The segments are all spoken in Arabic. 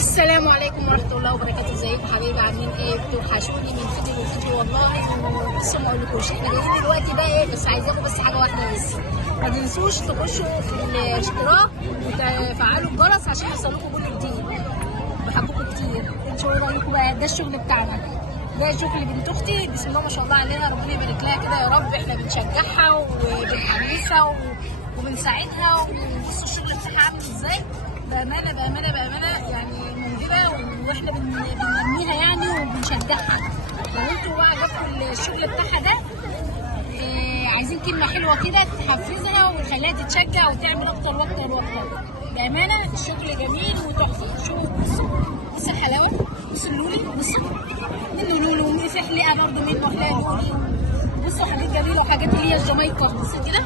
السلام عليكم ورحمه الله وبركاته. ازيكم حبايبي؟ عاملين ايه؟ بتوحشوني من فيديو لفيديو والله. بصوا ما اقولكوش احنا جايين دلوقتي بقى ايه، بس عايزاكم بس حاجه واحده بس، ما تنسوش تخشوا في الاشتراك وتفعلوا الجرس عشان يوصلكم كل جديد. بحبكم كتير. انتوا ايه رايكم بقى؟ ده الشغل بتاعنا، ده شغل بنت اختي بسم الله ما شاء الله عليها، ربنا يبارك لها كده يا رب. احنا بنشجعها وبنحمسها وبنساعدها، وبصوا الشغل بتاعها عامل ازاي. بامانه بامانه بامانه يعني موهبه، واحنا بننميها يعني وبنشجعها. لو انتوا بقى عجبكم الشغل بتاعها ده، عايزين كلمه حلوه كده تحفزها وتخليها تتشجع وتعمل اكتر واكتر واكتر. بامانه الشغل جميل وتحفه. شوفوا بص الحلاوه، بص اللولي، بصوا منه لولو وفي حلقه برضه منه حلاقه لولي. بصوا حاجات جميله وحاجات اللي هي الجامايكا. بصوا كده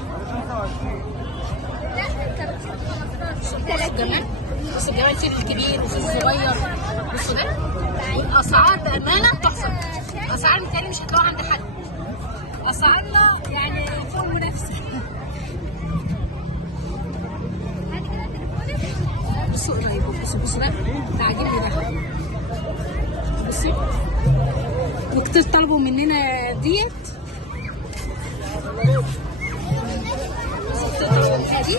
بصوا الجمال، بصوا الجمال في الكبير وفي الصغير. بصوا ده، والاسعار بامانه تحفه. اسعار متهيألي مش هتلاقوها عند حد، اسعارنا يعني فوق المنافسه. بصوا قريب، بصوا ده عاجبني ده. بصوا وكتير طلبوا مننا ديت، دي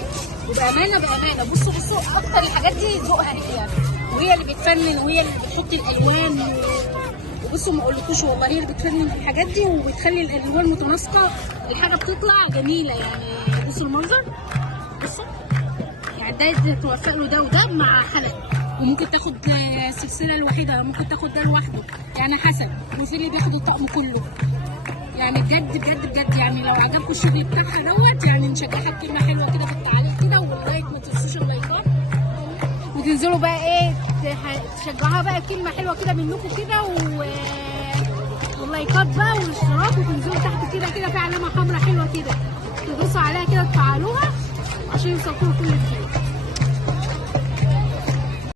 وبامانه بامانه. بصوا اكتر الحاجات دي ذوقها هي، وهي اللي بتفنن وهي اللي بتحط الالوان. وبصوا ما اقولكوش والله، هي اللي بتفنن الحاجات دي وبتخلي الالوان متناسقه، الحاجه بتطلع جميله يعني. بصوا المنظر، بصوا يعني ده توفق له ده وده مع حلقه، وممكن تاخد السلسله الوحيده، ممكن تاخد ده لوحده يعني حسب، وفي اللي بياخد الطقم كله. يعني بجد بجد بجد يعني لو عجبكم الشغل بتاعها دوت، يعني نشجعها بكلمه حلوه كده في التعليق كده، واللايك ما تنسوش اللايكات، وتنزلوا بقى ايه تشجعوها بقى بكلمه حلوه كده منكم كده واللايكات بقى والاشتراك، وتنزلوا تحت كده في علامه حمراء حلوه كده تدوسوا عليها كده تفعلوها